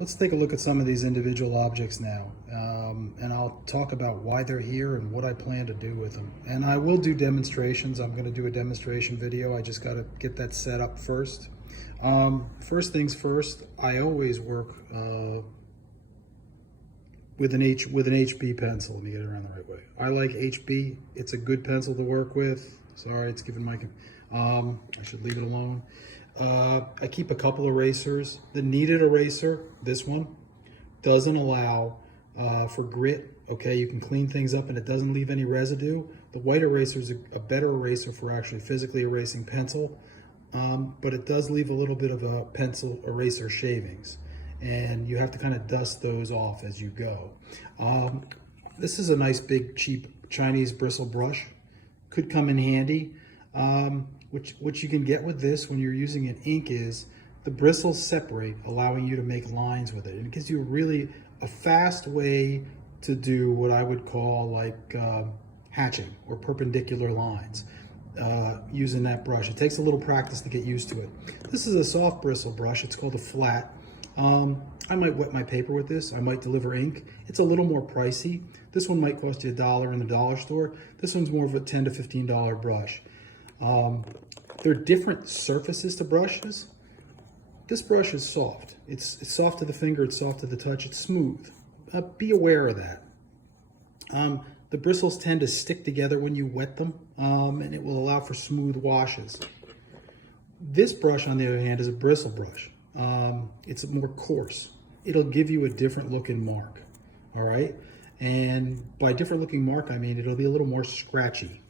Let's take a look at some of these individual objects now, and I'll talk about why they're here and what I plan to do with them. And I will do demonstrations. I'm going to do a demonstration video. I just got to get that set up first. First things first, I always work with an HB pencil. Let me get it around the right way. I like HB. It's a good pencil to work with. Sorry, it's giving my... I should leave it alone. I keep a couple erasers. The kneaded eraser, this one, doesn't allow for grit. Okay, you can clean things up and it doesn't leave any residue. The white eraser is a better eraser for actually physically erasing pencil, but it does leave a little bit of a pencil eraser shavings, and you have to kind of dust those off as you go. This is a nice big cheap Chinese bristle brush. Could come in handy. What you can get with this when you're using an ink is the bristles separate, allowing you to make lines with it. And it gives you really a fast way to do what I would call like hatching or perpendicular lines using that brush. It takes a little practice to get used to it. This is a soft bristle brush. It's called a flat. I might wet my paper with this. I might deliver ink. It's a little more pricey. This one might cost you $1 in the dollar store. This one's more of a $10 to $15 brush. There are different surfaces to brushes. This brush is soft. It's soft to the finger, it's soft to the touch, it's smooth. Be aware of that. The bristles tend to stick together when you wet them, and it will allow for smooth washes. This brush, on the other hand, is a bristle brush. It's more coarse. It'll give you a different looking mark, all right? And by different looking mark, I mean it'll be a little more scratchy.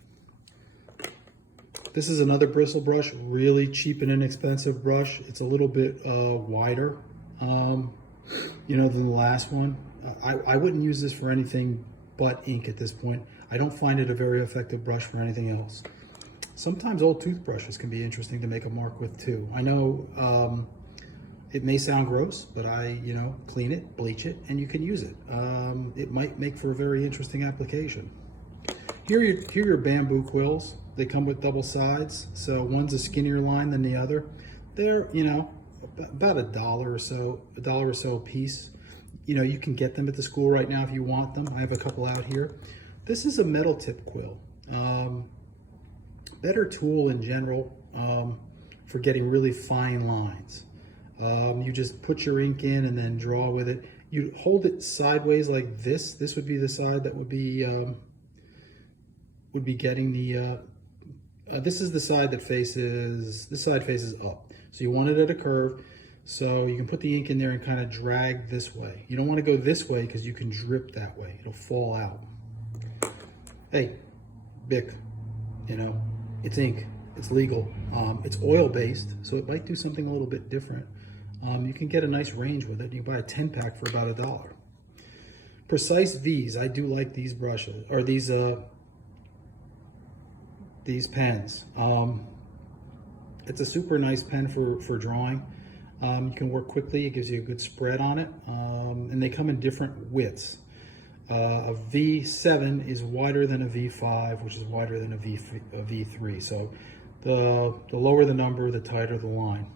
This is another bristle brush, really cheap and inexpensive brush. It's a little bit wider, than the last one. I wouldn't use this for anything but ink at this point. I don't find it a very effective brush for anything else. Sometimes old toothbrushes can be interesting to make a mark with too. I know it may sound gross, but I, clean it, bleach it, and you can use it. It might make for a very interesting application. Here are your bamboo quills. They come with double sides, so one's a skinnier line than the other. They're, about $1 or so a piece. You can get them at the school right now if you want them. I have a couple out here. This is a metal tip quill. Better tool in general for getting really fine lines. You just put your ink in and then draw with it. You hold it sideways like this. This would be the side that would be getting the, this is the side that faces, this side faces up. So you want it at a curve, so you can put the ink in there and kind of drag this way. You don't want to go this way because you can drip that way. It'll fall out. Hey, Bic, it's ink, it's legal. It's oil-based, so it might do something a little bit different. You can get a nice range with it. You can buy a 10-pack for about $1. Precise V's, I do like these brushes, or these pens. It's a super nice pen for drawing. You can work quickly, it gives you a good spread on it, and they come in different widths. A V7 is wider than a V5, which is wider than a V3. So the lower the number, the tighter the line.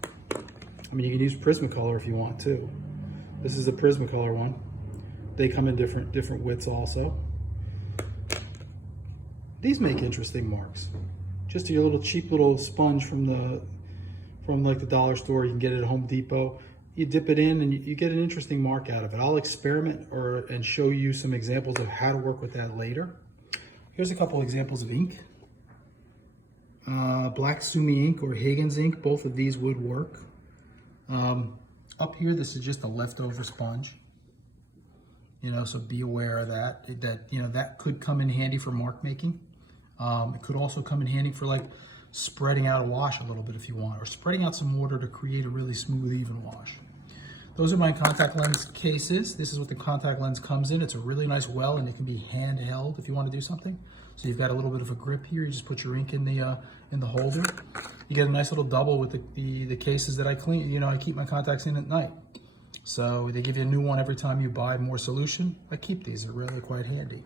I mean, you can use Prismacolor if you want to. This is the Prismacolor one. They come in different widths also. These make interesting marks. Just your little cheap little sponge from like the dollar store. You can get it at Home Depot. You dip it in and you get an interesting mark out of it. I'll experiment and show you some examples of how to work with that later. Here's a couple examples of ink. Black Sumi ink or Higgins ink, both of these would work. Up here, this is just a leftover sponge. So be aware of that. That could come in handy for mark making. It could also come in handy for like spreading out a wash a little bit if you want, or spreading out some water to create a really smooth, even wash. Those are my contact lens cases. This is what the contact lens comes in. It's a really nice well, and it can be handheld if you want to do something. So you've got a little bit of a grip here. You just put your ink in the holder. You get a nice little double with the cases that I clean. I keep my contacts in at night. So they give you a new one every time you buy more solution. I keep these. They're really quite handy.